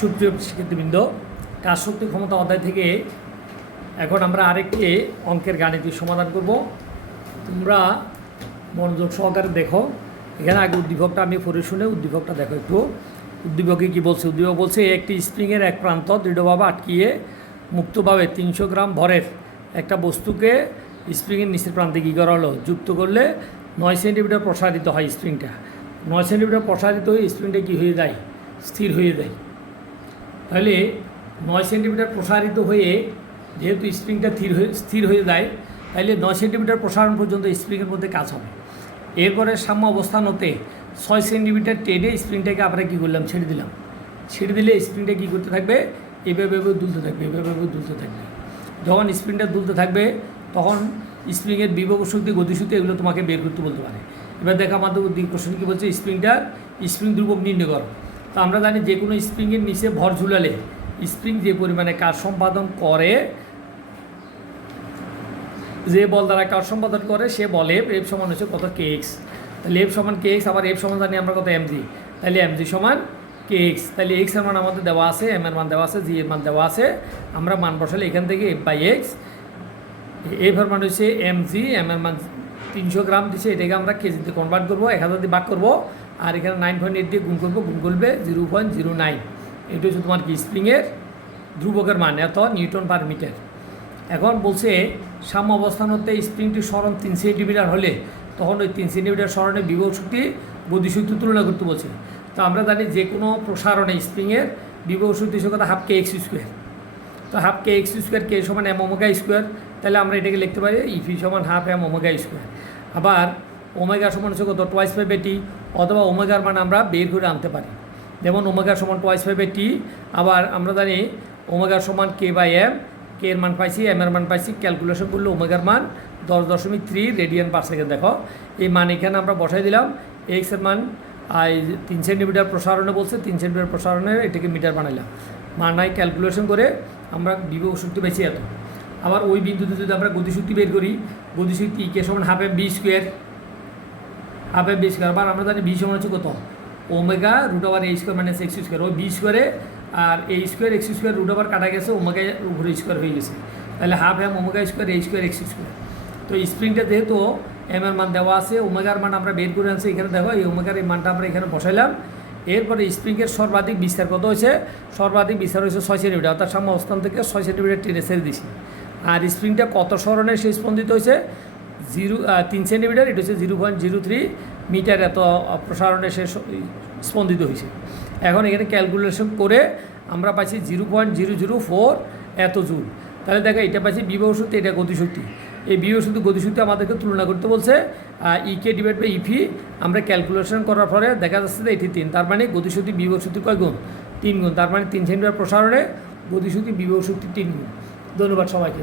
সুপ্রিয় শিক্ষার্থীবৃন্দ কাজ শক্তি ক্ষমতা অধ্যায় থেকে এখন আমরা আরেকটি অঙ্কের গাণিতিক সমাধান করব। তোমরা মনোযোগ সহকারে দেখো। এখানে আগে উদ্দীপকটা আমি পড়ে শুনে উদ্দীপকটা দেখো একটু। উদ্দীপকে কী বলছে? উদ্দীপক বলছে, একটি স্প্রিংয়ের এক প্রান্ত দৃঢ়ভাবে আটকিয়ে মুক্তভাবে তিনশো গ্রাম ভরের একটা বস্তুকে স্প্রিংয়ের নিচের প্রান্তে কী করা হলো? যুক্ত করলে নয় সেন্টিমিটার প্রসারিত হয় স্প্রিংটা। নয় সেন্টিমিটার প্রসারিত হয়ে স্প্রিংটা কী হয়ে যায়? স্থির হয়ে যায়। তাহলে নয় সেন্টিমিটার প্রসারিত হয়ে যেহেতু স্প্রিংটা স্থির হয়ে স্থির হয়ে যায়, তাহলে নয় সেন্টিমিটার প্রসারণ পর্যন্ত স্প্রিংয়ের মধ্যে কাজ হবে। এরপরে সাম্য অবস্থান হতে ছয় সেন্টিমিটার টেনে স্প্রিংটাকে আমরা কী করলাম? ছেড়ে দিলাম। ছেড়ে দিলে স্প্রিংটা কী করতে থাকবে? এভাবে দুলতে থাকবে, এভাবে দুলতে থাকবে। যখন স্প্রিংটা দুলতে থাকবে, তখন স্প্রিংয়ের বিভব শক্তি, গতিশক্তি এগুলো তোমাকে বের করতে বলতে পারে। এবার দেখা আমাদের প্রশ্ন কী বলছে? স্প্রিংটার স্প্রিং ধ্রুবক নির্ণয় করো। তো আমরা জানি যে কোনো স্প্রিংয়ের নিচে ভর ঝুলালে স্প্রিং যে পরিমাণে কাজ সম্পাদন করে, যে বল দ্বারা কাজ সম্পাদন করে, সে বলে এফ সমান হচ্ছে কত কে এক্স তাহলে এফ সমান কে এক্স আবার এফ সমান জানি আমরা কত এম জি তাহলে এম জি সমান কে এক্স তাহলে এক্সের মান আমাদের দেওয়া আছে এম এর মান দেওয়া আছে জি এর মান দেওয়া আছে। আমরা মান বসালে এখান থেকে এফ বাই এক্স এফ এর মান হচ্ছে এম জি এম এর মান তিনশো গ্রাম দিচ্ছে এটাকে আমরা কেজিতে কনভার্ট করব, এক হাজার দিয়ে ভাগ করব। আর এখানে নাইন পয়েন্ট এইট দিয়ে গুণ করব, গুণ করবে জিরো পয়েন্ট জিরো নাইন এটা হচ্ছে তোমার কি? স্প্রিংয়ের ধ্রুবকের মান, এত নিউটন পার মিটার এখন বলছে, সাম্য অবস্থান হতে স্প্রিংটি স্মরণ তিন সেন্টিমিটার হলে, তখন ওই তিন সেন্টিমিটার স্মরণে বিভব শক্তি গতিশক্তি তুলনা করতে বলছে। তো আমরা জানি যে কোনো প্রসারণে স্প্রিংয়ের বিভব শক্তি কথা হাফ কে এক্স স্কোয়ার তো half K X square K সমান এম ওমেগা স্কোয়ার তাহলে আমরা এটাকে লিখতে পারি ইফি সমান হাফ এম ওমেগা স্কোয়ার আবার ওমেগা সমান হচ্ছে কত? টোয়াইস ফাইভ টি অথবা ওমেগার মান আমরা বের করে আনতে পারি। যেমন ওমেগার সমান টোয়াইস ফাইভ টি আবার আমরা জানি ওমেগার সমান কে বাই এম কে এর মান পাইছি এম এর মান পাইছি ক্যালকুলেশন করলে ওমেগার মান দশ দশমিক থ্রি রেডিয়ান পার সেকেন্ড দেখো, এই মান এখানে আমরা বসাই দিলাম এক্সের মান আর তিন সেন্টিমিটার প্রসারণে বলছে, তিন সেন্টিমিটার প্রসারণে এটাকে মিটার বানাইলাম। মানায় ক্যালকুলেশন করে আমরা বিভব শক্তি পেয়েছি এত। আবার ওই বিন্দুতে যদি আমরা গতিশক্তি বের করি, গতিশক্তি কে সমান half M V square half M V square, আবার আমরা জানি বি সমান হচ্ছে কত? Omega root over A square মানে এক্স স্কোয়ার। ওই বি স্কোয়ারে আর A square, X square root over কাটা গেছে, ওমেগা উপরে স্কোয়ার হয়ে গেছে। তাহলে half M omega square A square, X square. তো স্প্রিংটা যেহেতু এম এর মান দেওয়া আছে, ওমেগার মান আমরা বের করে আনছি এখানে দেখো, এই ওমেগার এই মানটা আমরা এখানে বসাইলাম। এরপরে স্প্রিংয়ের সর্বাধিক বিস্তার কত হয়েছে? সর্বাধিক বিস্তার হয়েছে ছয় সেন্টিমিটার, অর্থাৎ সাম্য অবস্থান থেকে ছয় সেন্টিমিটার টেনে ছেড়ে দিয়েছি। আর স্প্রিংটা কত স্মরণে সে স্পন্দিত হয়েছে? জিরো তিন সেন্টিমিটার, এটা হচ্ছে zero point zero three metre এত প্রসারণে সে স্পন্দিত হয়েছে। এখন এখানে ক্যালকুলেশন করে আমরা পাইছি zero point zero zero four এত জুল। তাহলে দেখো, এটা পাইছি বিবাহ শক্তি, এটা গতিশক্তি। এই বিবাহ শক্তি, গতিশক্তি আমাদেরকে তুলনা করতে বলছে ইকে ডিভাইড বাই ইফি আমরা ক্যালকুলেশন করার পরে দেখা যাচ্ছে যে এটি তিন, তার মানে গতিশক্তি বিভব শক্তি কয় গুণ? তিন গুণ, তার মানে তিন সেন্টিমিটার প্রসারণে গতিশক্তি বিভব শক্তি তিন গুণ। ধন্যবাদ সবাইকে